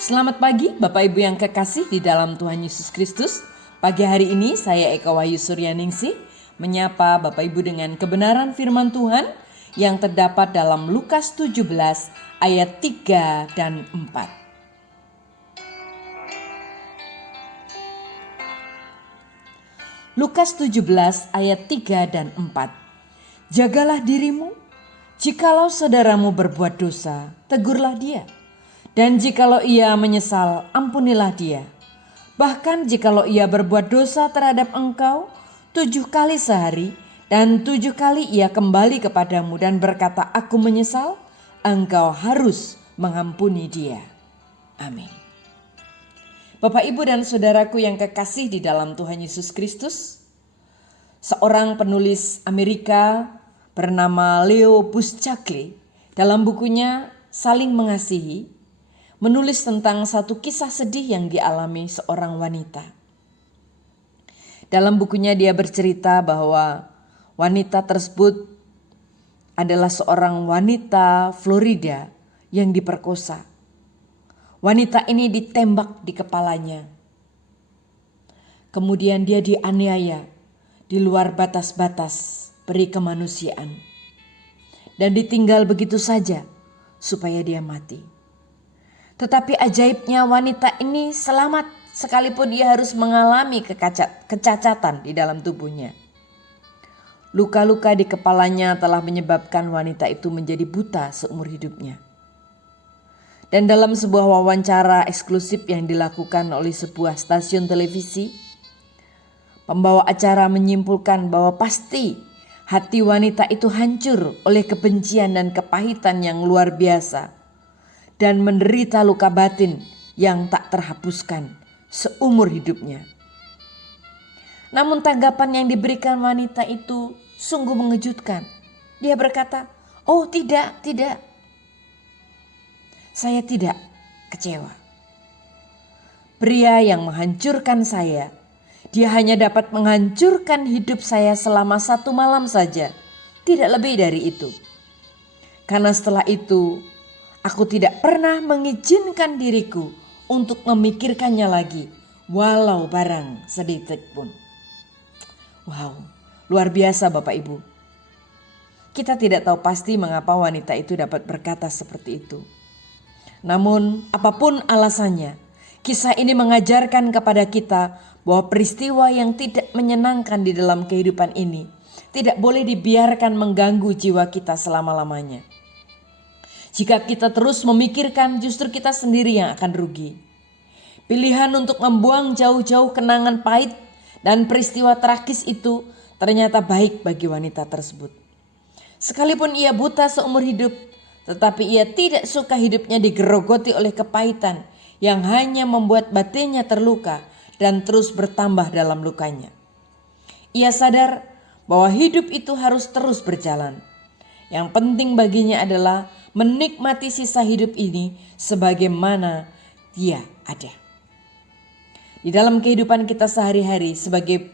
Selamat pagi Bapak Ibu yang kekasih di dalam Tuhan Yesus Kristus. Pagi hari ini saya Eka Wahyu Suryaningsih menyapa Bapak Ibu dengan kebenaran firman Tuhan yang terdapat dalam Lukas 17 ayat 3 dan 4. Lukas 17 ayat 3 dan 4. Jagalah dirimu, jikalau saudaramu berbuat dosa, tegurlah dia. Dan jikalau ia menyesal, ampunilah dia. Bahkan jikalau ia berbuat dosa terhadap engkau 7 kali sehari, dan 7 kali ia kembali kepadamu dan berkata, aku menyesal, engkau harus mengampuni dia. Amin. Bapak, Ibu, dan saudaraku yang kekasih di dalam Tuhan Yesus Kristus, seorang penulis Amerika bernama Leo Buscaglia dalam bukunya Saling Mengasihi menulis tentang satu kisah sedih yang dialami seorang wanita. Dalam bukunya dia bercerita bahwa wanita tersebut adalah seorang wanita Florida yang diperkosa. Wanita ini ditembak di kepalanya. Kemudian dia dianiaya di luar batas-batas peri kemanusiaan. Dan ditinggal begitu saja supaya dia mati. Tetapi ajaibnya wanita ini selamat sekalipun ia harus mengalami kecacatan di dalam tubuhnya. Luka-luka di kepalanya telah menyebabkan wanita itu menjadi buta seumur hidupnya. Dan dalam sebuah wawancara eksklusif yang dilakukan oleh sebuah stasiun televisi, pembawa acara menyimpulkan bahwa pasti hati wanita itu hancur oleh kebencian dan kepahitan yang luar biasa dan menderita luka batin yang tak terhapuskan seumur hidupnya. Namun tanggapan yang diberikan wanita itu sungguh mengejutkan. Dia berkata, oh tidak. Saya tidak kecewa. Pria yang menghancurkan saya, dia hanya dapat menghancurkan hidup saya selama 1 malam saja. Tidak lebih dari itu. Karena setelah itu, aku tidak pernah mengizinkan diriku untuk memikirkannya lagi, walau barang sedetik pun. Wow, luar biasa Bapak Ibu. Kita tidak tahu pasti mengapa wanita itu dapat berkata seperti itu. Namun apapun alasannya, kisah ini mengajarkan kepada kita bahwa peristiwa yang tidak menyenangkan di dalam kehidupan ini tidak boleh dibiarkan mengganggu jiwa kita selama-lamanya. Jika kita terus memikirkan, justru kita sendiri yang akan rugi. Pilihan untuk membuang jauh-jauh kenangan pahit dan peristiwa tragis itu ternyata baik bagi wanita tersebut. Sekalipun ia buta seumur hidup, tetapi ia tidak suka hidupnya digerogoti oleh kepahitan yang hanya membuat batinnya terluka dan terus bertambah dalam lukanya. Ia sadar bahwa hidup itu harus terus berjalan. Yang penting baginya adalah menikmati sisa hidup ini sebagaimana dia ada. Di dalam kehidupan kita sehari-hari sebagai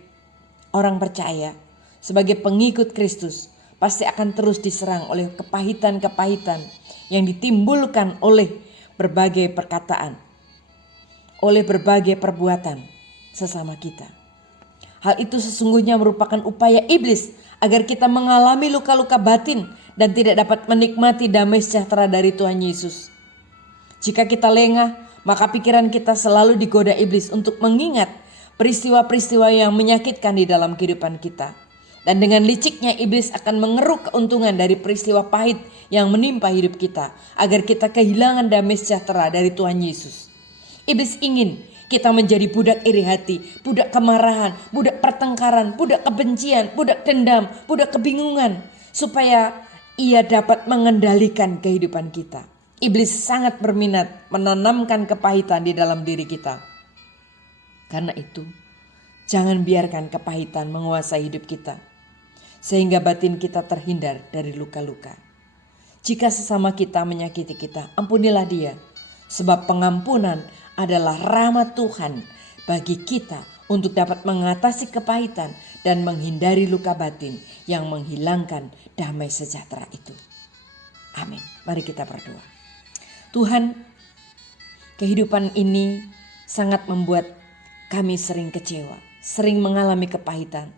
orang percaya, sebagai pengikut Kristus, pasti akan terus diserang oleh kepahitan-kepahitan yang ditimbulkan oleh berbagai perkataan, oleh berbagai perbuatan sesama kita. Hal itu sesungguhnya merupakan upaya iblis agar kita mengalami luka-luka batin dan tidak dapat menikmati damai sejahtera dari Tuhan Yesus. Jika kita lengah, maka pikiran kita selalu digoda iblis untuk mengingat peristiwa-peristiwa yang menyakitkan di dalam kehidupan kita. Dan dengan liciknya iblis akan mengeruk keuntungan dari peristiwa pahit yang menimpa hidup kita, agar kita kehilangan damai sejahtera dari Tuhan Yesus. Iblis ingin kita menjadi budak iri hati, budak kemarahan, budak pertengkaran, budak kebencian, budak dendam, budak kebingungan, supaya ia dapat mengendalikan kehidupan kita. Iblis sangat berminat menanamkan kepahitan di dalam diri kita. Karena itu, jangan biarkan kepahitan menguasai hidup kita, sehingga batin kita terhindar dari luka-luka. Jika sesama kita menyakiti kita, ampunilah dia, sebab pengampunan adalah rahmat Tuhan bagi kita untuk dapat mengatasi kepahitan dan menghindari luka batin yang menghilangkan damai sejahtera itu. Amin. Mari kita berdoa. Tuhan, Kehidupan ini sangat membuat kami sering kecewa, sering mengalami kepahitan.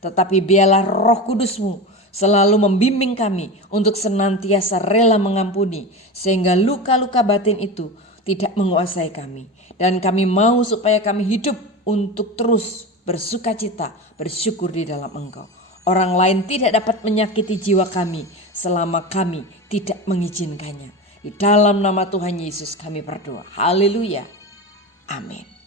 Tetapi biarlah Roh Kudus-Mu selalu membimbing kami untuk senantiasa rela mengampuni, sehingga luka-luka batin itu tidak menguasai kami. Dan kami mau supaya kami hidup untuk terus bersukacita, bersyukur di dalam Engkau. Orang lain tidak dapat menyakiti jiwa kami selama kami tidak mengizinkannya. Di dalam nama Tuhan Yesus kami berdoa. Haleluya. Amin.